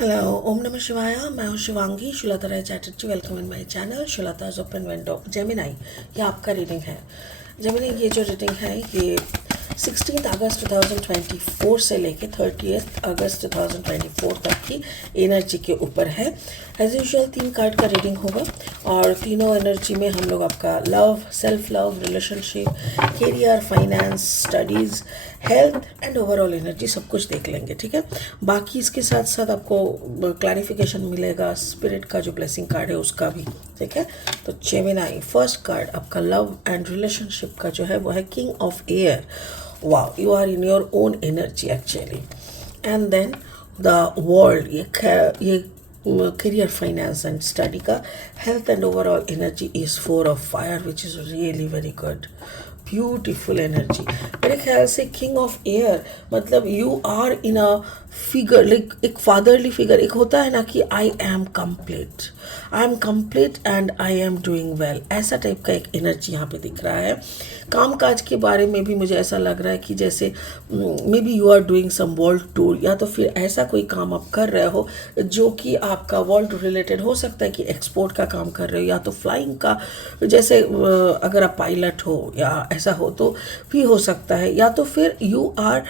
Hello, ओम नमः शिवाय। मैं हूँ Shivangi Shulta Rai Chatterjee. Welcome in my channel Shulta's open window. Gemini, ये आपका रीडिंग है। जेमिनाई, ये जो रीडिंग है ये 16 अगस्त 2024 से लेके 30 अगस्त 2024 तक की एनर्जी के ऊपर है। एज यूजुअल 3 कार्ड का रीडिंग होगा और तीनों एनर्जी में हम लोग आपका love, self love, relationship, career, finance, studies, health and overall energy सब कुछ देख लेंगे, ठीक है। बाकी इसके साथ साथ आपको क्लैरिफिकेशन मिलेगा स्पिरिट का जो ब्लेसिंग कार्ड है उसका भी, ठीक है। तो जेमिनाई, फर्स्ट कार्ड आपका लव एंड रिलेशनशिप का जो है वो है king of air. Wow, you are in your own energy actually. And then the world, ये करियर, फाइनेंस एंड स्टडी का। Health and overall energy is 4 of fire which is really very good, beautiful energy. मेरे ख्याल से king of air मतलब you are in a figure, like एक fatherly figure. एक होता है ना कि I am complete and I am doing well, ऐसा टाइप का एक एनर्जी यहाँ पे दिख रहा है। काम काज के बारे में भी मुझे ऐसा लग रहा है कि जैसे maybe you are doing some world tour, या तो फिर ऐसा कोई काम आप कर रहे हो जो कि आपका वर्ल्ड रिलेटेड हो सकता है कि एक्सपोर्ट का काम कर रहे हो, या तो फ्लाइंग का, जैसे अगर आप पायलट हो या ऐसा हो तो भी हो सकता है, या तो फिर यू आर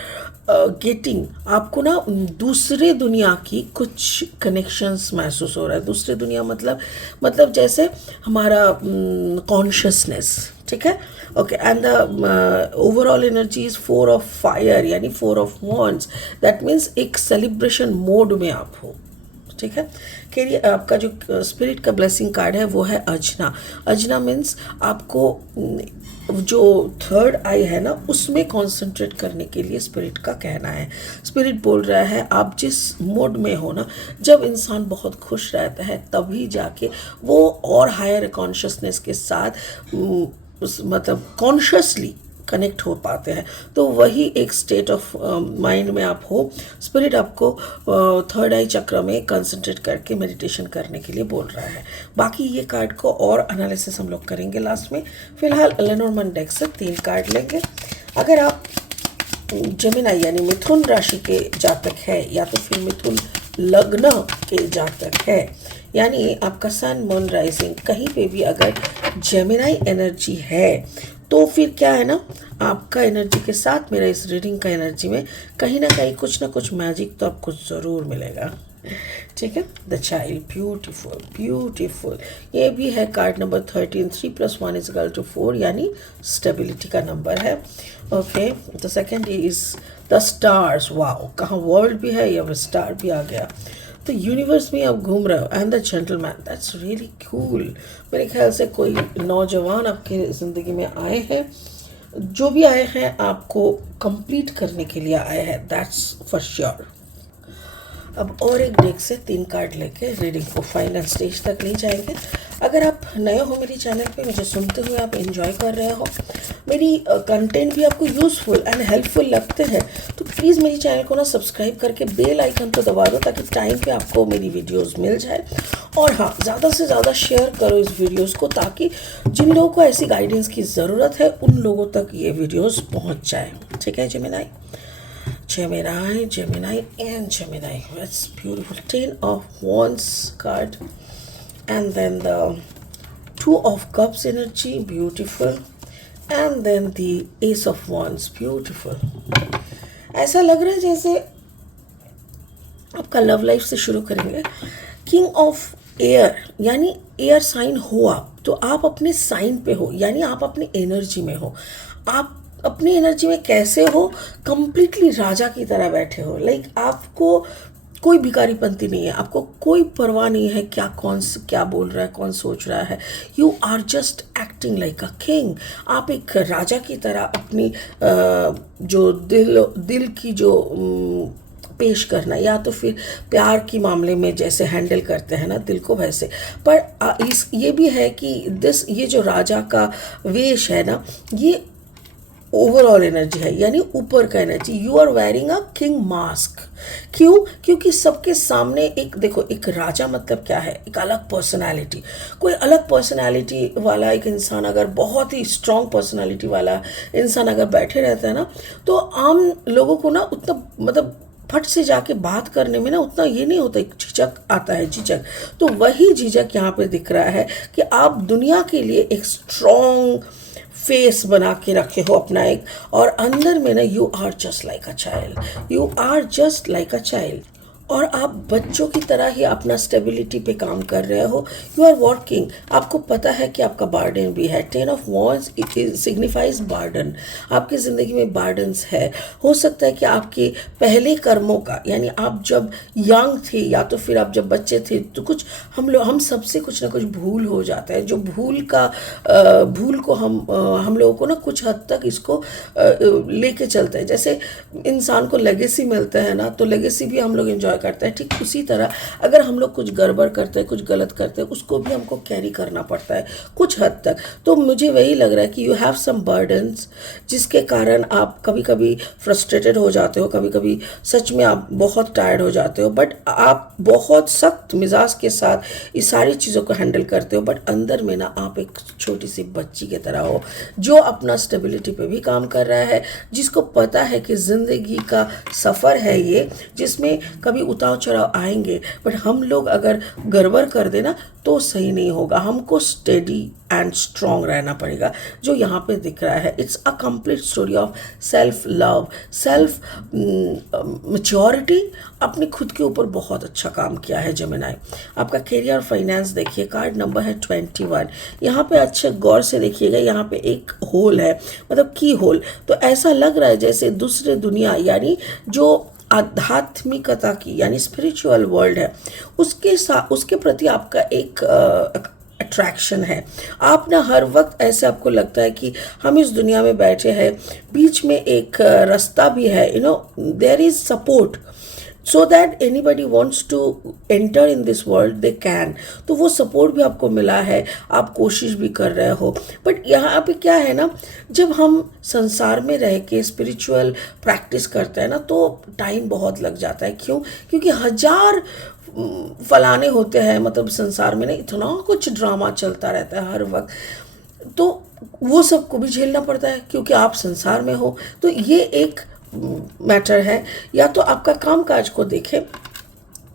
गेटिंग, आपको ना दूसरे दुनिया की कुछ कनेक्शंस महसूस हो रहा है। दूसरे दुनिया मतलब जैसे हमारा कॉन्शियसनेस, ठीक है। Okay, and the overall energy is 4 of fire यानी 4 ऑफ वॉन्ड्स। दैट मीन्स एक सेलिब्रेशन मोड में आप हो, ठीक है। करिए, आपका जो स्पिरिट का ब्लेसिंग कार्ड है वो है अजना। अजना मीन्स आपको जो थर्ड आई है ना उसमें कंसंट्रेट करने के लिए स्पिरिट का कहना है। स्पिरिट बोल रहा है आप जिस मोड में हो ना, जब इंसान बहुत खुश रहता है तभी जाके वो और हायर कॉन्शियसनेस के साथ मतलब कॉन्शियसली कनेक्ट हो पाते हैं। तो वही एक स्टेट ऑफ माइंड में आप हो। स्पिरिट आपको थर्ड आई चक्र में कंसंट्रेट करके मेडिटेशन करने के लिए बोल रहा है। बाकी ये कार्ड को और एनालिसिस हम लोग करेंगे लास्ट में। फिलहाल लेनोर्मन डेक से 3 कार्ड लेंगे। अगर आप जेमिनाई यानी मिथुन राशि के जातक है, या तो फिर मिथुन लग्न के जातक है, यानी आपका सन, मून, राइजिंग कहीं पे भी अगर जेमिनाई एनर्जी है तो फिर क्या है ना, आपका एनर्जी के साथ मेरा इस रीडिंग का एनर्जी में कहीं ना कुछ मैजिक तो आपको ज़रूर मिलेगा, ठीक है। The child, beautiful beautiful. ये भी है card number 13, 3 + 1 is equal to 4 यानी स्टेबिलिटी का नंबर है। Okay, the second is the stars. Wow, कहाँ वर्ल्ड भी है या स्टार भी आ गया। तो यूनिवर्स में आप घूम रहे हो and the gentleman, that's really cool. मेरे ख्याल से कोई नौजवान आपके ज़िंदगी में आए हैं, जो भी आए हैं आपको कंप्लीट करने के लिए आए हैं, दैट्स फॉर श्योर। अब और एक डेक से 3 कार्ड लेके रीडिंग को फाइनल स्टेज तक ले जाएंगे। अगर आप नए हो मेरी चैनल पे, मुझे सुनते हुए आप एंजॉय कर रहे हो, मेरी कंटेंट भी आपको यूज़फुल एंड हेल्पफुल लगते हैं, तो प्लीज़ मेरी चैनल को ना सब्सक्राइब करके बेल आइकन को दबा दो ताकि टाइम पे आपको मेरी वीडियोस मिल जाए। और हाँ, ज़्यादा से ज़्यादा शेयर करो इस वीडियोस को ताकि जिन लोगों को ऐसी गाइडेंस की ज़रूरत है उन लोगों तक ये वीडियोस पहुँच जाए, ठीक है। Gemini, Gemini and Gemini. That's beautiful. 10 of Wands card. And then the 2 of Cups energy. Beautiful. And then the Ace of Wands. Beautiful. ऐसा लग रहा है जैसे आपका लव लाइफ से शुरू करेंगे। किंग ऑफ एयर यानी एयर साइन हो आप, तो आप अपने साइन पे हो, यानी आप अपनी एनर्जी में हो। आप अपनी एनर्जी में कैसे हो, कंप्लीटली राजा की तरह बैठे हो। लाइक आपको कोई भिखारीपंती नहीं है, आपको कोई परवाह नहीं है क्या बोल रहा है, कौन सोच रहा है। You are just acting like a king. आप एक राजा की तरह अपनी जो दिल की जो पेश करना, या तो फिर प्यार के मामले में जैसे हैंडल करते हैं ना दिल को, वैसे। पर ये भी है कि ये जो राजा का वेश है ना, ये ओवरऑल एनर्जी है, यानी ऊपर का energy. You are wearing a king mask. क्यों? क्योंकि सबके सामने एक देखो, एक राजा मतलब क्या है, एक अलग पर्सनालिटी। कोई अलग पर्सनालिटी वाला एक इंसान, अगर बहुत ही स्ट्रांग पर्सनालिटी वाला इंसान अगर बैठे रहता है ना, तो आम लोगों को ना उतना मतलब फट से जाके बात करने में ना उतना ये नहीं होता, एक झिझक आता है, झिझक। तो वही झिझक यहाँ पे दिख रहा है कि आप दुनिया के लिए एक स्ट्रॉन्ग फेस बना के रखे हो अपना एक, और अंदर में ना you are just like a child, you are just like a child. और आप बच्चों की तरह ही अपना स्टेबिलिटी पे काम कर रहे हो, यू आर वर्किंग। आपको पता है कि आपका बार्डन भी है, 10 ऑफ वॉन्ड्स इट सिग्निफाइज बार्डन। आपकी ज़िंदगी में बार्डन्स है। हो सकता है कि आपके पहले कर्मों का, यानी आप जब यंग थे या तो फिर आप जब बच्चे थे, तो कुछ हम सबसे कुछ ना कुछ भूल हो जाता है, जो भूल को हम लोगों को ना कुछ हद तक इसको लेके चलते हैं। जैसे इंसान को लेगेसी मिलता है ना, तो लेगेसी भी हम लोग एंजॉय करते हैं। ठीक उसी तरह अगर हम लोग कुछ गड़बड़ करते हैं, कुछ गलत करते हैं, उसको भी हमको कैरी करना पड़ता है कुछ हद तक। तो मुझे वही लग रहा है कि यू हैव सम बर्डन्स, जिसके कारण आप कभी कभी फ्रस्ट्रेटेड हो जाते हो, कभी कभी सच में आप बहुत टायर्ड हो जाते हो, बट आप बहुत सख्त मिजाज के साथ इस सारी चीज़ों को हैंडल करते हो। बट अंदर में ना आप एक छोटी सी बच्ची की तरह हो, जो अपना स्टेबिलिटी पे भी काम कर रहा है, जिसको पता है कि ज़िंदगी का सफ़र है ये, जिसमें कभी उतार चढ़ाव आएंगे, बट हम लोग अगर गड़बड़ कर देना तो सही नहीं होगा। हमको स्टेडी एंड स्ट्रॉन्ग रहना पड़ेगा, जो यहाँ पे दिख रहा है। It's a complete story of self love, self maturity. अपने खुद के ऊपर बहुत अच्छा काम किया है जेमिनी। आपका करियर और फाइनेंस देखिए, कार्ड नंबर है 21। यहाँ पे अच्छे गौर से देखिएगा, यहाँ पे एक होल है, मतलब की होल। तो ऐसा लग रहा है जैसे दूसरे दुनिया, यानी जो आध्यात्मिकता की, यानी स्पिरिचुअल वर्ल्ड है, उसके साथ, उसके प्रति आपका एक अट्रैक्शन है। आप ना हर वक्त ऐसे आपको लगता है कि हम इस दुनिया में बैठे हैं, बीच में एक रास्ता भी है, there is support, so that anybody wants to enter in this world they can. तो वो सपोर्ट भी आपको मिला है, आप कोशिश भी कर रहे हो। बट यहाँ पे क्या है ना, जब हम संसार में रह के स्पिरिचुअल प्रैक्टिस करते हैं ना, तो टाइम बहुत लग जाता है। क्यों? क्योंकि हजार फलाने होते हैं, मतलब संसार में ना इतना कुछ ड्रामा चलता रहता है हर वक्त, तो वो सबको भी झेलना पड़ता है क्योंकि आप संसार में हो। तो ये एक मैटर है। या तो आपका कामकाज को देखें,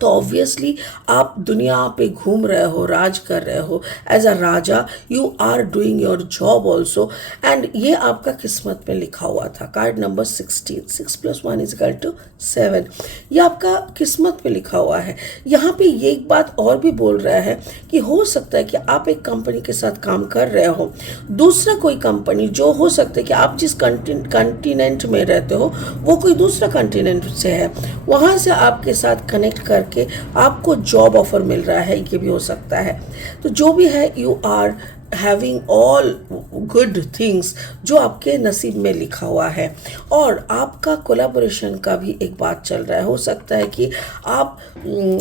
तो ऑब्वियसली आप दुनिया पे घूम रहे हो, राज कर रहे हो एज अ राजा, you are doing your job also, and ये आपका किस्मत में लिखा हुआ था। कार्ड नंबर 16, 6 + 1 = 7, ये आपका किस्मत में लिखा हुआ है। यहाँ पे ये एक बात और भी बोल रहा है कि हो सकता है कि आप एक कंपनी के साथ काम कर रहे हो, दूसरा कोई कंपनी, जो हो सकता है कि आप जिस कंटिनेंट में रहते हो वो कोई दूसरा कंटिनेंट से है, वहाँ से आपके साथ कनेक्ट कर के आपको जॉब ऑफर मिल रहा है, ये भी हो सकता है। तो जो भी है, you are having all good things जो आपके नसीब में लिखा हुआ है। और आपका कोलैबोरेशन का भी एक बात चल रहा है। हो सकता है कि आप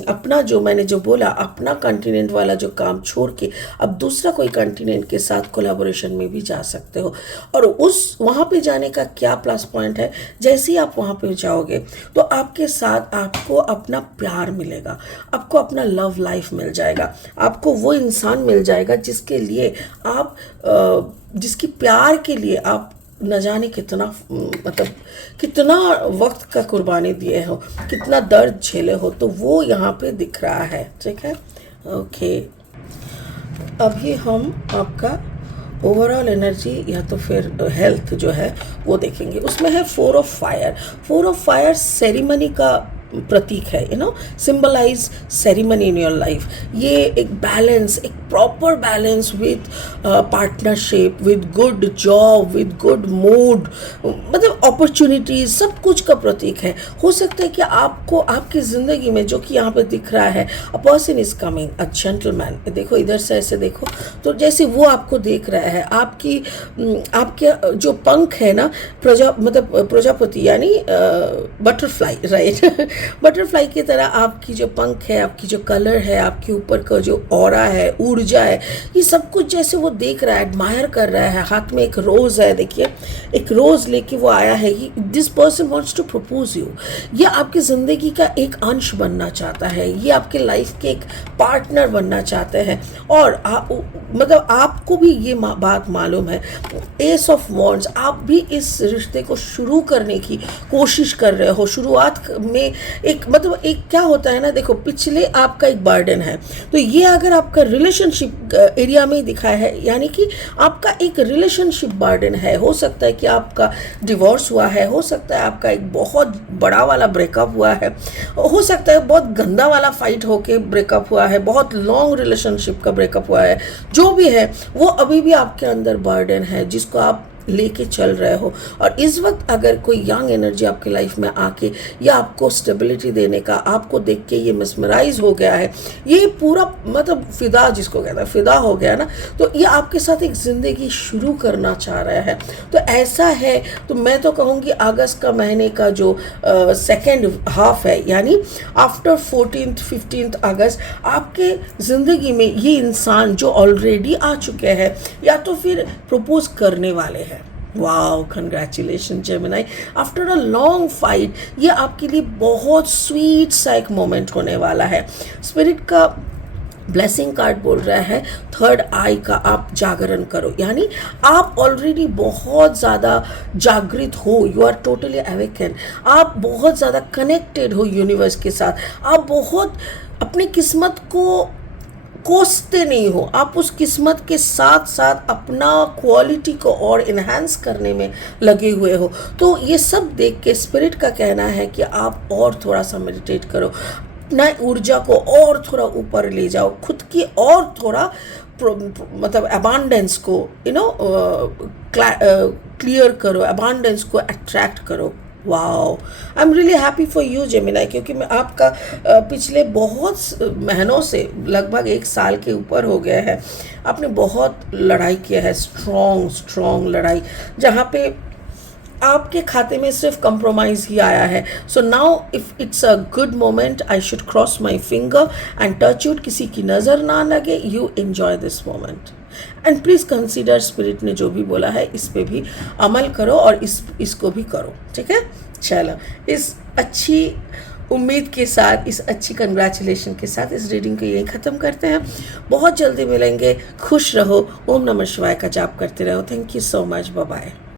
अपना, जो मैंने जो बोला, अपना कंटिनेंट वाला जो काम छोड़ के अब दूसरा कोई कंटिनेंट के साथ कोलैबोरेशन में भी जा सकते हो। और उस वहाँ पे जाने का क्या प्लस पॉइंट है, जैसे ही आप वहाँ पे जाओगे तो आपके साथ आपको अपना प्यार मिलेगा, आपको अपना लव लाइफ मिल जाएगा, आपको वो इंसान मिल जाएगा जिसके लिए आप जिसकी प्यार के लिए आप न जाने कितना, मतलब कितना वक्त का कुर्बानी दिए हो, कितना दर्द झेले हो, तो वो यहाँ पे दिख रहा है। ठीक है, ओके। अभी हम आपका ओवरऑल एनर्जी या तो फिर हेल्थ जो है वो देखेंगे। उसमें है 4 of fire. 4 of fire ceremony का प्रतीक है, symbolize ceremony in your life. ये एक बैलेंस, एक proper balance with partnership, with good job, with good mood, मतलब अपॉर्चुनिटीज, सब कुछ का प्रतीक है। हो सकता है कि आपको आपकी ज़िंदगी में, जो कि यहाँ पे दिख रहा है, a person is coming, a gentleman. देखो इधर से ऐसे देखो, तो जैसे वो आपको देख रहा है, आपके जो पंख है ना, मतलब प्रजापति, यानी बटरफ्लाई, राइट, बटरफ्लाई की तरह आपकी जो पंख है, आपकी जो कलर है, आपके ऊपर का जो ऑरा है, ऊर्जा है, ये सब कुछ जैसे वो देख रहा है, एडमायर कर रहा है। हाथ में एक रोज़ है, देखिए एक रोज़ लेके वो आया है। This person wants to propose you. ये आपकी ज़िंदगी का एक अंश बनना चाहता है, ये आपके लाइफ के एक पार्टनर बनना चाहते हैं। और मतलब आपको भी ये बात मालूम है, एस ऑफ वॉन्ड्स, आप भी इस रिश्ते को शुरू करने की कोशिश कर रहे हो। शुरुआत में एक मतलब एक क्या होता है ना, देखो पिछले आपका एक बर्डन है, तो ये अगर आपका रिलेशनशिप एरिया में ही दिखाया है, यानी कि आपका एक रिलेशनशिप बर्डन है। हो सकता है कि आपका डिवोर्स हुआ है, हो सकता है आपका एक बहुत बड़ा वाला ब्रेकअप हुआ है, हो सकता है बहुत गंदा वाला फाइट होके ब्रेकअप हुआ है, बहुत लॉन्ग रिलेशनशिप का ब्रेकअप हुआ है। जो भी है वो अभी भी आपके अंदर बर्डन है जिसको आप लेके चल रहे हो। और इस वक्त अगर कोई यंग एनर्जी आपके लाइफ में आके या आपको स्टेबिलिटी देने का, आपको देख के ये मिसमराइज हो गया है, ये पूरा मतलब फिदा जिसको कहता है, फिदा हो गया ना, तो ये आपके साथ एक ज़िंदगी शुरू करना चाह रहा है। तो ऐसा है, तो मैं तो कहूँगी अगस्त का महीने का जो सेकेंड हाफ है, यानी आफ्टर 14th-15th अगस्त, आपके ज़िंदगी में ये इंसान जो ऑलरेडी आ चुके हैं या तो फिर प्रपोज करने वाले हैं। Wow, congratulation Gemini, after a long fight ये आपके लिए बहुत स्वीट सा एक मोमेंट होने वाला है। स्पिरिट का ब्लेसिंग कार्ड बोल रहा है थर्ड आई का आप जागरण करो, यानी आप ऑलरेडी बहुत ज़्यादा जागृत हो, यू आर टोटली अवेकन, आप बहुत ज़्यादा कनेक्टेड हो यूनिवर्स के साथ, आप बहुत अपनी किस्मत को कोसते नहीं हो, आप उस किस्मत के साथ साथ अपना क्वालिटी को और इन्हांस करने में लगे हुए हो। तो ये सब देख के स्पिरिट का कहना है कि आप और थोड़ा सा मेडिटेट करो, अपना ऊर्जा को और थोड़ा ऊपर ले जाओ, खुद की और थोड़ा मतलब अबांडेंस को क्लियर करो, अबांडेंस को अट्रैक्ट करो। Wow, I am really happy for you Gemini, क्योंकि मैं आपका पिछले बहुत महीनों से, लगभग 1 साल के ऊपर हो गया है, आपने बहुत लड़ाई किया है, स्ट्रॉन्ग लड़ाई, जहाँ पे आपके खाते में सिर्फ कंप्रोमाइज़ ही आया है। So now if it's a good moment, I should cross my finger and touch it, किसी की नज़र ना लगे, you enjoy this moment and please consider, spirit ने जो भी बोला है इस पे भी अमल करो और इसको भी करो, ठीक है। चलो, इस अच्छी उम्मीद के साथ, इस अच्छी कंग्रेचुलेशन के साथ इस रीडिंग को यहीं ख़त्म करते हैं। बहुत जल्दी मिलेंगे, खुश रहो, ओम नमः शिवाय का जाप करते रहो। Thank you so much, bye bye.